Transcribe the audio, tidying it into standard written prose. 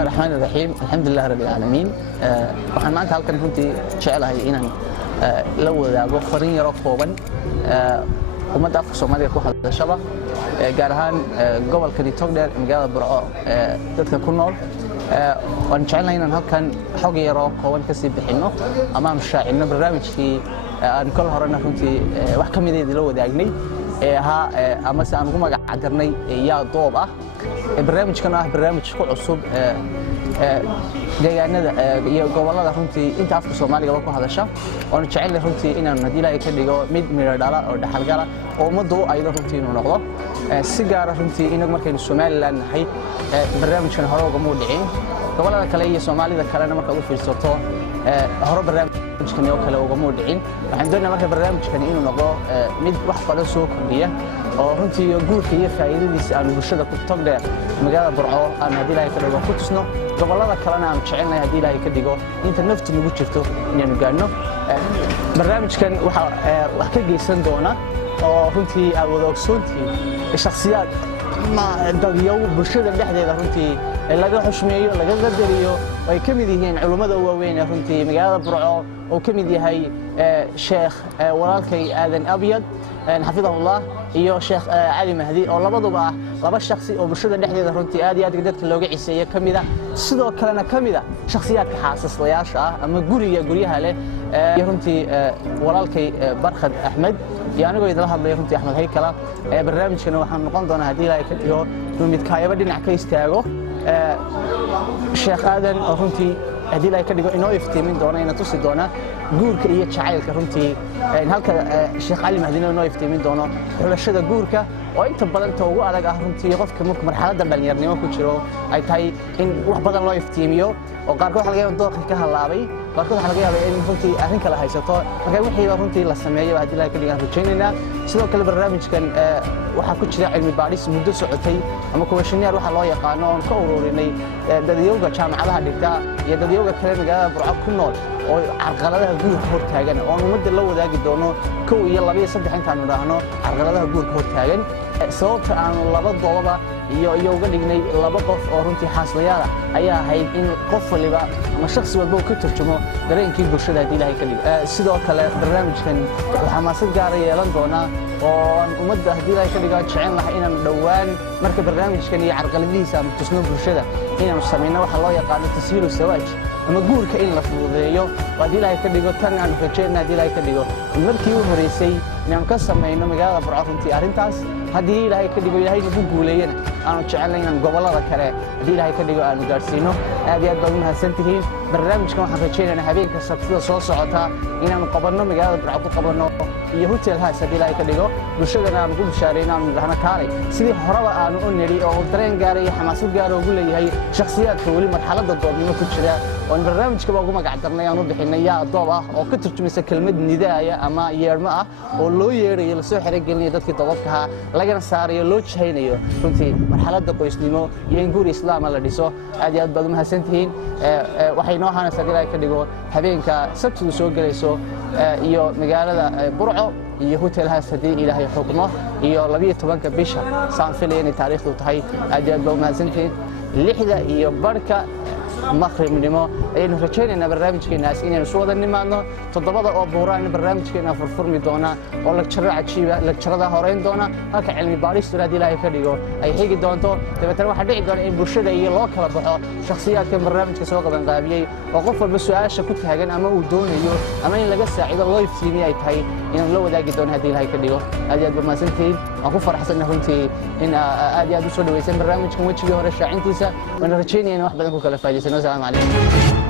الله الرحمن الرحيم الحمد لله رب العالمين waxaan maanta halkan runtii jecelahay inaan la wadaago fariin yar oo kooban ummadda afka Soomaaliga ku hadashada gaar ahaan gobolka Togdheer magaalada Burco dadka ku nool waan jecelahay inaan halkan xog yar oo kooban ka sii bixino ama mashaacilna barnaamijkii aan kol horena runtii wax ka mid ah la wadaagnay ama si aan ugu magac darnay yaa doob ah barnaamijkan ah barnaamij ku cusub deegaanada iyo gobolada runtii inta afka Soomaaliga ku hadasha oo jecelahay runtii inaan hadii Ilaahay ka dhigo mid miro dhala oo dhaxal gala oo ummaddu ay runtii inuu noqdo si gaar ah runtii inagu markaynu Soomaaliland nahay barnaamijkan hore uga muudicin gobolada kale iyo Soomaalida kalena marka uu fiirsato hore barnaamijkan oo kale uga muudicin waxaan doonayaa marka barnaamijkan inuu noqdo mid wax badan soo kordhiya oo runtii guurka iyo faa'iidadiisa aan bulshada ku Togdheer magaalada Burco aan hadii Ilaahay ka dhigo ku tusno gobolada kalena aan jecelnahay hadii Ilaahay ka dhigo inta naftu nagu jirto inaan gaarno barnaamijkan wax ka geysan doona oo runtii aad wada ogsoontii shakhsiyaad ma dadyow bulshada dhexdeeda runtii laga xushmeeyo laga qadariyo way ka mid yihiin culimada waaweyn ee runtii magaalada Burco oo ka mid yahay sheekh walaalkay Aadan Abyad xafidahullah iyo sheekh Ali Mahdi oo labaduba laba shakhsi oo bulshada dhexdeeda runtii aad iyo aad dadka looga ciiseeyo kamida sidoo kalena kamida shakhsiyaadka xaasaslayaasha ah ama guryaha leh runtii walaalkay Barkhad Ahmed anigu idin la hadlay runtii Ahmed Haykala barnaamijkan waxaan noqon doonaa hadii Ilaahay ka dhigo mid kaayaba dhinac ka istaago sheekh Aadan oo runtii hadii Ilaahay ka dhigo inoo iftiimin doona inuu tusi doona guurka iyo jacaylka runtii halka sheekh Ali Mahdi inoo iftiimin doono xulashada guurka oo inta badan ugu adag ah runtii qofka marxaladda dhalinyarnimo ku jiro ay tahay in wax badan loo iftiimiyo oo qaarkood waxa laga yaabaa doorka ka halaabay qaarkood waxa laga yaabaa in runtii arrin kala haysato marka wixii runtii la sameeyo hadii Ilaahay ka dhigo rajaynayna sidoo kale barnaamijkan waxa ku jira cilmi baadhis muddo socotay ama komishineer waxa loo yaqaan oo ka ururinay dadyoga jaamacadaha dhigta iyo dadyoga kale magaalada Burco ku nool oo carqaladaha guurka hortaagan oo ummadda la wadaagi doono 1 iyo 2 iyo 3 intaan nidhaahno carqaladaha guurka hortaagan sababta aan laba doobaba iyo uga dhignay laba qof oo runtii xaaslayaal ayaa ahayd in qof waliba ama shakhsi walba uu ka tarjumo dareenkii bulshada hadii Ilaahay ka dhigo sidoo kale barnaamijkan waxa maasad gaar ah yeelan doona oo ummadda hadii Ilaahay ka dhigo jecel lahay inaan dhawaan marka barnaamijkan iyo carqaladihiisa ama tusno bulshada inaan sameeyno waxa loo yaqaan tashiilu sawaaj ama guurka in la fududeeyo hadii Ilaahay ka dhigo tan aan rajaynaa hadii Ilaahay ka dhigo markii uu horeysay inaan ka sameeyno magaalada Burco runtii arrintaas hadii Ilaahay ka dhigo Ilaahay nagu guuleeyana aanu jecelnahay inaan gobolada kale hadii Ilaahay ka dhigo aanu gaarsiino aad iyo aad baad mahadsantihiin barnaamijkan waxaan rajaynaynaa habeenka sabtida soo socota inaan qabanno magaalada Burco ku qabanno iyo hotel haas hadii Ilaahay ka dhigo bulshadana aan ugu bishaareyno aan dhahna kaalay sidii horaba aanu u niri oo dareen gaaray xamaasad gaar oo ugu leeyahay shakhsiyaadka wali marxaladda doobnimo ku jira oo barnaamijka ugu magac darnay aan u bixinay yaa doob ah oo ka turjumaysa kelmad nidaaya ama yeermo ah oo loo yeerayo la soo xirigelinayo dadkii doobka lagana saarayo loo jahaynayo runtii marxaladda qoysnimo iyo in guur islaam la dhiso aad iyo aad baad mahadsantihiin waxay noo hanaysaa Ilaahay ka dhigo habeenka sabtidu soo galayso iyo magaalada Burco iyo hotel haas hadii Ilaahay xukmo iyo 12 bisha saan filayay taariikhdu tahay aad iyo aad baad mahadsantihiin 6 iyo barka مخرمنimo aynu rajaynayna barnaamijkeenaas inaynu soo wada nimaadno 7 oo buuraan barnaamijkeena furfurmi doona oo lecture cajiiba lecturada horeyn doona halka cilmi baadhis hadii Ilaahay ka dhigo ay xigi doonto dabeetana waxa dhici doona in bulshada iyo loo kala baxo shakhsiyaadka barnaamijka soo qaban qaabiyay oo qof walba su'aasha ku taagan ama uu doonayo ama in laga saacido loo iftiimiyo ay tahay in la wadaagi doono hadii Ilaahay ka dhigo aad iyo aad mahadsantihiin aan ku faraxsanahay runtii in aad iyo aad u soo dhaweysay barnaamijkan wajigii hore shaacintiisa waan rajaynayaa wax badan ku kala faa'iideysano السلام عليكم